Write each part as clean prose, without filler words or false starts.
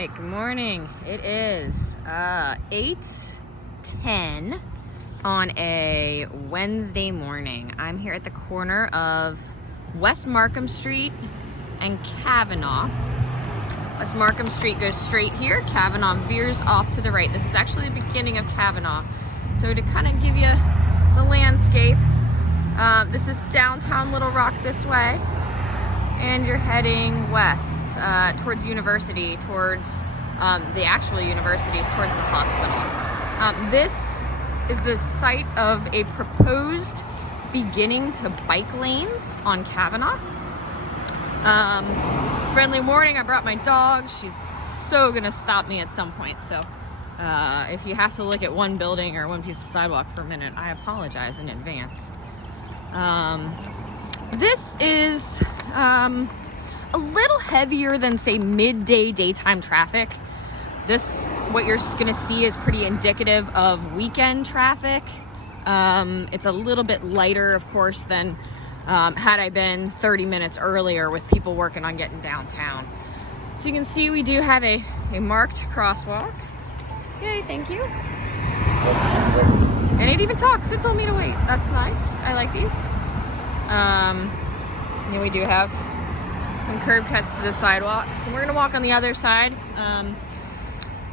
right, good morning. It is 8:10 on a Wednesday morning. I'm here at the corner of West Markham Street and Kavanaugh. West Markham Street goes straight here. Kavanaugh veers off to the right. This is actually the beginning of Kavanaugh. So to kind of give you the landscape, this is downtown Little Rock this way. And you're heading west towards University, towards the actual universities, towards the hospital. This is the site of a proposed beginning to bike lanes on Kavanaugh. Friendly warning, I brought my dog. She's so gonna stop me at some point. So if you have to look at one building or one piece of sidewalk for a minute, I apologize in advance. This is a little heavier than, say, midday daytime traffic. This, what you're gonna see, is pretty indicative of weekend traffic. It's a little bit lighter, of course, than had I been 30 minutes earlier with people working on getting downtown. So you can see we do have a marked crosswalk. Yay, thank you. And it even talks. It told me to wait. That's nice. I like these. And we do have some curb cuts to the sidewalk. So we're gonna walk on the other side,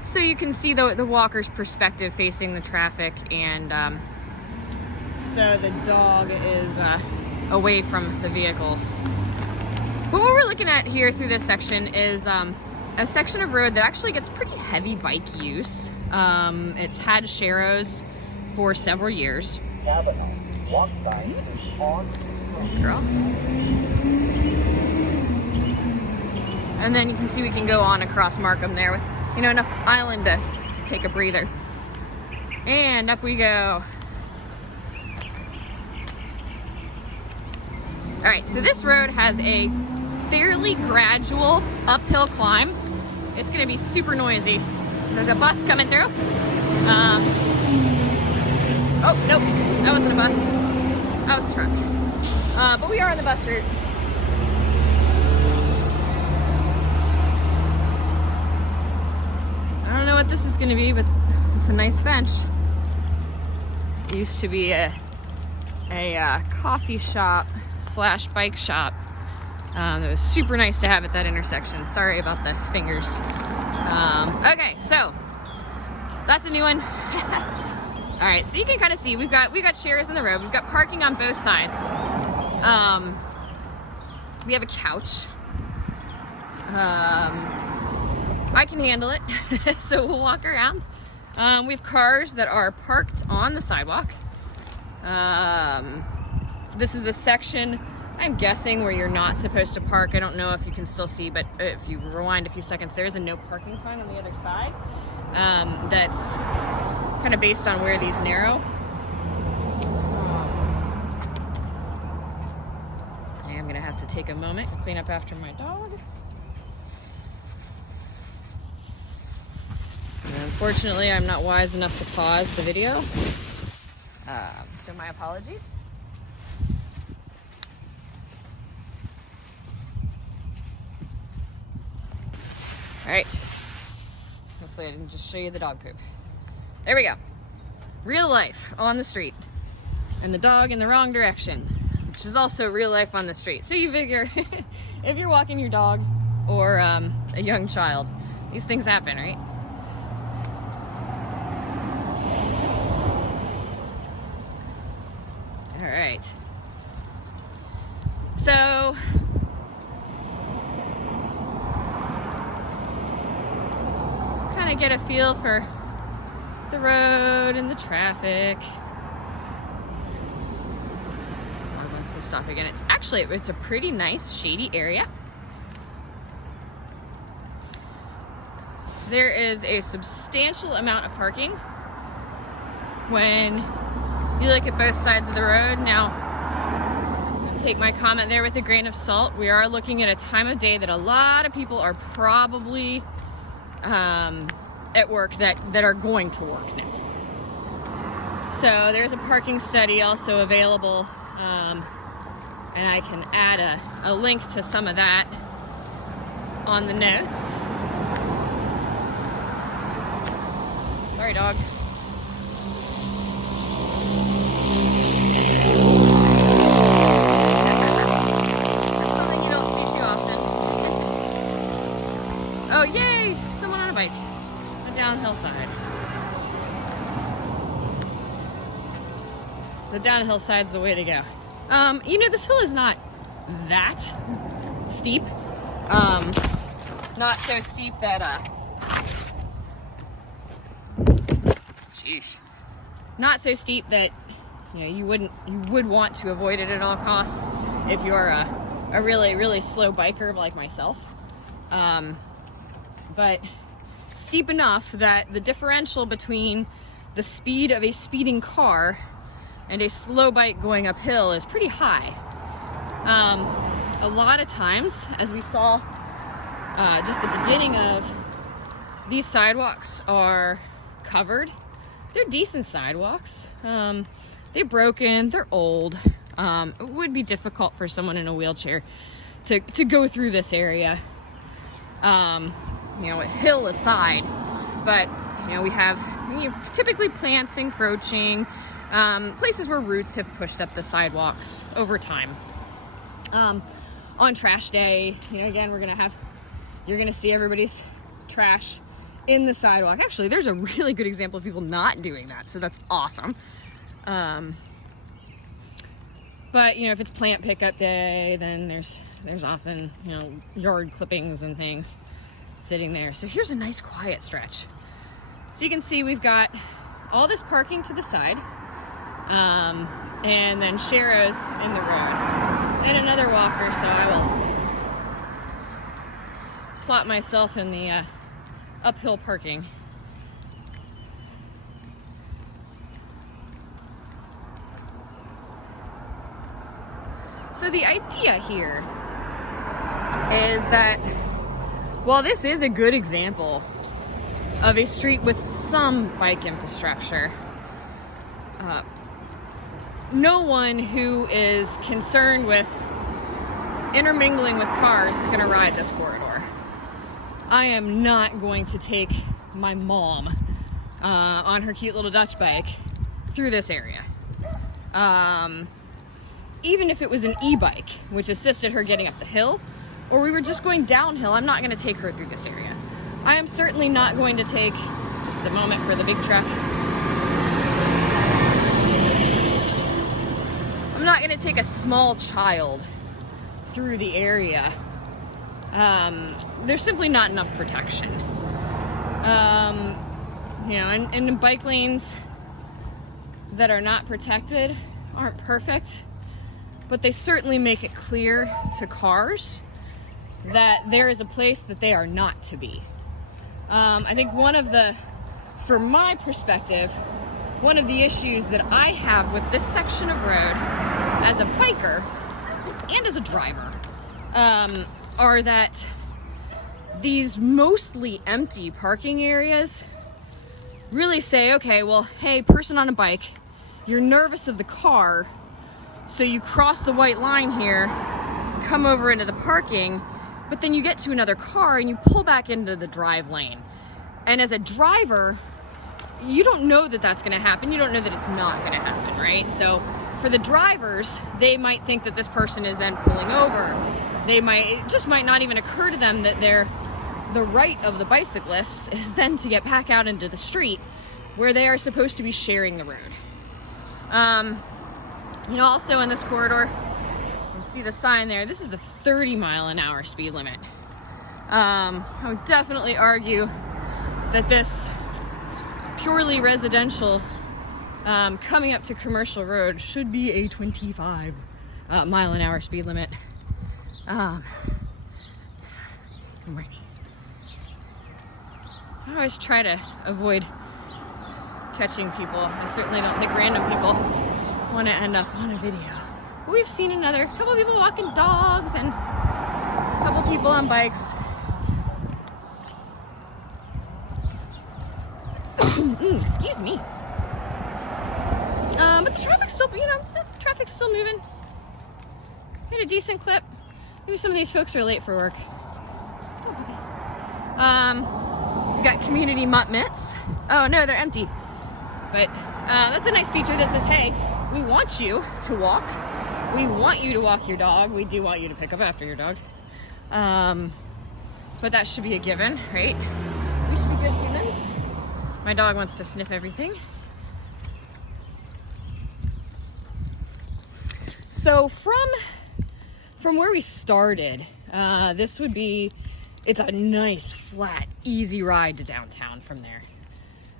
so you can see the walker's perspective facing the traffic, and so the dog is away from the vehicles. But what we're looking at here through this section is a section of road that actually gets pretty heavy bike use. It's had sharrows for several years. Girl. And then you can see we can go on across Markham there with, enough island to take a breather. And up we go. All right, so this road has a fairly gradual uphill climb. It's gonna be super noisy. There's a bus coming through. Oh, nope, that wasn't a bus. That was a truck. But we are on the bus route. I don't know what this is going to be, but it's a nice bench. It used to be a coffee shop / bike shop. It was super nice to have at that intersection. Sorry about the fingers. Okay, so that's a new one. All right, so you can kind of see we've got shares in the road. We've got parking on both sides. We have a couch. I can handle it, so we'll walk around. We have cars that are parked on the sidewalk. This is a section, I'm guessing, where you're not supposed to park. I don't know if you can still see, but if you rewind a few seconds, there's a no parking sign on the other side. That's kind of based on where these narrow. I'm gonna have to take a moment to clean up after my dog. And unfortunately, I'm not wise enough to pause the video. So my apologies. All right. Hopefully I didn't just show you the dog poop. There we go. Real life on the street. And the dog in the wrong direction, which is also real life on the street. So you figure, if you're walking your dog or a young child, these things happen, right? All right. So, kind of get a feel for the road and the traffic. To stop again. It's a pretty nice shady area. There is a substantial amount of parking when you look at both sides of the road. Now, I'll take my comment there with a grain of salt. We are looking at a time of day that a lot of people are probably at work that are going to work now. So there's a parking study also available. And I can add a link to some of that on the notes. Sorry, dog. That's something you don't see too often. Oh, yay! Someone on a bike. A downhill side. The downhill side's the way to go. You know, this hill is not that steep. Not so steep that, sheesh. Not so steep that, you know, you would want to avoid it at all costs if you're a really, really slow biker like myself. But steep enough that the differential between the speed of a speeding car and a slow bike going uphill is pretty high. A lot of times, as we saw just the beginning of, these sidewalks are covered. They're decent sidewalks. They're broken, they're old. It would be difficult for someone in a wheelchair to go through this area, you know, a hill aside. But, you know, we have typically plants encroaching, places where roots have pushed up the sidewalks over time. On trash day, you know, again, you're gonna see everybody's trash in the sidewalk. Actually, there's a really good example of people not doing that, so that's awesome. But, you know, if it's plant pickup day, then there's often, you know, yard clippings and things sitting there. So here's a nice quiet stretch. So you can see we've got all this parking to the side, and then sharrows in the road, and another walker, so I will plot myself in the uphill parking. So the idea here is that while this is a good example of a street with some bike infrastructure, no one who is concerned with intermingling with cars is going to ride this corridor. I am not going to take my mom on her cute little Dutch bike through this area. Even if it was an e-bike, which assisted her getting up the hill, or we were just going downhill, I'm not going to take her through this area. I am certainly not going to take, just a moment for the big truck, I'm not going to take a small child through the area. There's simply not enough protection. You know, and bike lanes that are not protected aren't perfect, but they certainly make it clear to cars that there is a place that they are not to be. I think from my perspective, one of the issues that I have with this section of road as a biker and as a driver are that these mostly empty parking areas really say, okay, well, hey, person on a bike, you're nervous of the car, so you cross the white line here, come over into the parking, but then you get to another car and you pull back into the drive lane. And as a driver, you don't know that that's gonna happen. You don't know that it's not gonna happen, right? So for the drivers, they might think that this person is then pulling over. It just might not even occur to them that the right of the bicyclists is then to get back out into the street where they are supposed to be sharing the road. You know, also in this corridor, you see the sign there, this is the 30-mile-an-hour speed limit. I would definitely argue that this purely residential coming up to Commercial Road should be a 25-mile-an-hour speed limit. Alrighty. I always try to avoid catching people. I certainly don't think random people want to end up on a video. But we've seen a couple people walking dogs and a couple people on bikes. Excuse me. But the traffic's still moving at a decent clip. Maybe some of these folks are late for work. We've got community mutt mitts. Oh no, they're empty. But that's a nice feature that says, hey, we want you to walk. We want you to walk your dog. We do want you to pick up after your dog. But that should be a given, right? We should be good humans. My dog wants to sniff everything. So from where we started, this would be, it's a nice, flat, easy ride to downtown from there.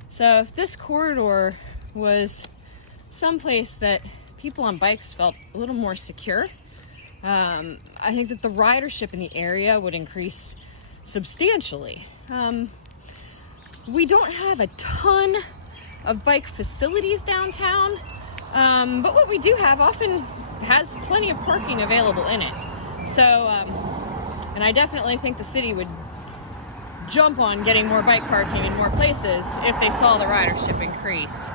So if this corridor was someplace that people on bikes felt a little more secure, I think that the ridership in the area would increase substantially. We don't have a ton of bike facilities downtown, but what we do have often has plenty of parking available in it. So, and I definitely think the city would jump on getting more bike parking in more places if they saw the ridership increase.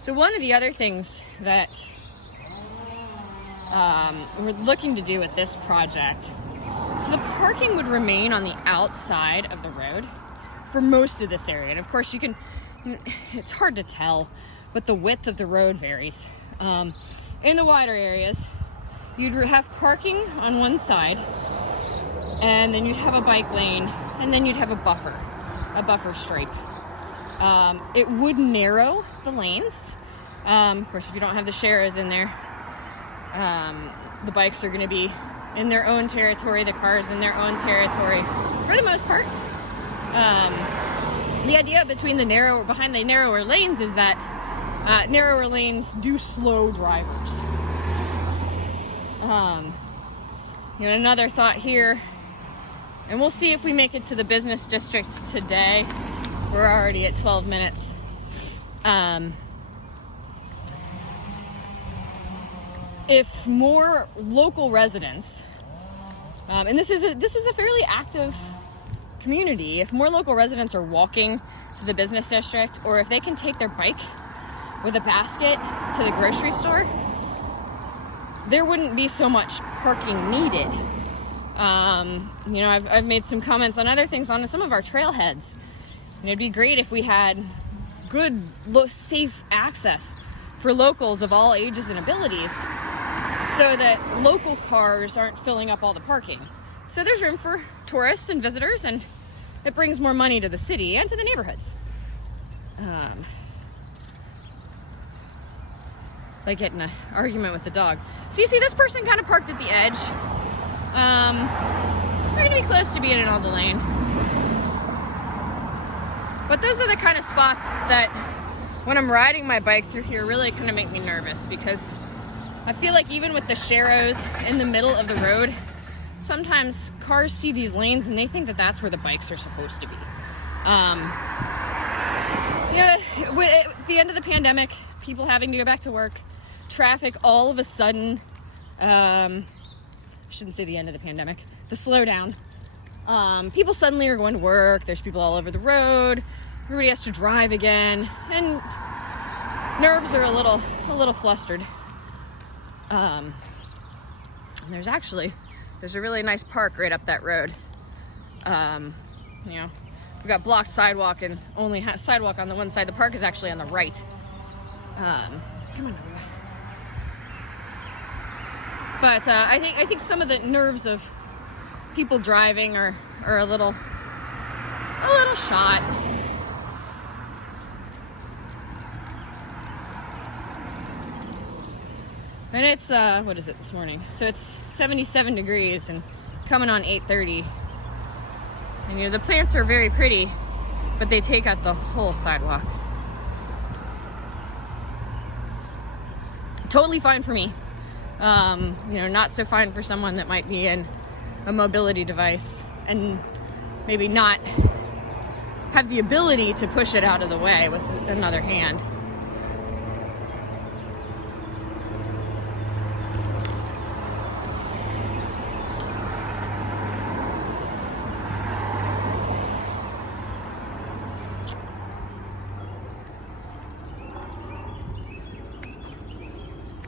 So one of the other things that we're looking to do with this project, so the parking would remain on the outside of the road for most of this area. And of course it's hard to tell, but the width of the road varies. In the wider areas, you'd have parking on one side, and then you'd have a bike lane, and then you'd have a buffer stripe. It would narrow the lanes. Of course, if you don't have the sharrows in there, the bikes are going to be in their own territory, the cars in their own territory, for the most part. The idea behind the narrower lanes is that narrower lanes do slow drivers. Another thought here, and we'll see if we make it to the business district today. We're already at 12 minutes. If more local residents, and this is a fairly active community, if more local residents are walking to the business district, or if they can take their bike with a basket to the grocery store, there wouldn't be so much parking needed. I've made some comments on other things on some of our trailheads. And it'd be great if we had good, safe access for locals of all ages and abilities, so that local cars aren't filling up all the parking. So there's room for tourists and visitors, and it brings more money to the city and to the neighborhoods. Like getting an argument with the dog. So you see this person kind of parked at the edge. They're gonna be close to being in on the lane. But those are the kind of spots that when I'm riding my bike through here really kind of make me nervous, because I feel like even with the sharrows in the middle of the road, sometimes cars see these lanes and they think that that's where the bikes are supposed to be. At the end of the pandemic, people having to go back to work, traffic all of a sudden, I shouldn't say the end of the pandemic, the slowdown. People suddenly are going to work, there's people all over the road, everybody has to drive again, and nerves are a little flustered. There's a really nice park right up that road. We've got blocked sidewalk and only sidewalk on the one side. The park is actually on the right. Come on. But I think some of the nerves of people driving are a little shot. And it's what is it this morning? So it's 77 degrees and coming on 8:30. And the plants are very pretty, but they take up the whole sidewalk. Totally fine for me. Not so fine for someone that might be in a mobility device and maybe not have the ability to push it out of the way with another hand.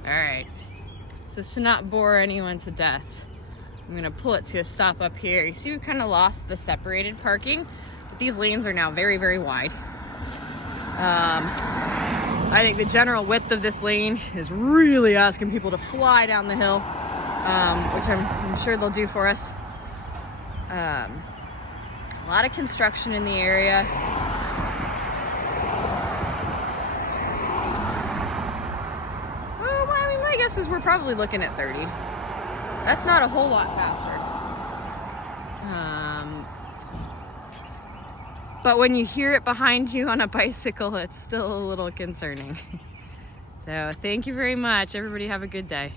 All right, So as to not bore anyone to death, I'm gonna pull it to a stop up here. You see we kind of lost the separated parking, but these lanes are now very, very wide. I think the general width of this lane is really asking people to fly down the hill, which I'm sure they'll do for us. A lot of construction in the area. Well, I mean, my guess is we're probably looking at 30. That's not a whole lot faster. But when you hear it behind you on a bicycle, it's still a little concerning. So thank you very much. Everybody have a good day.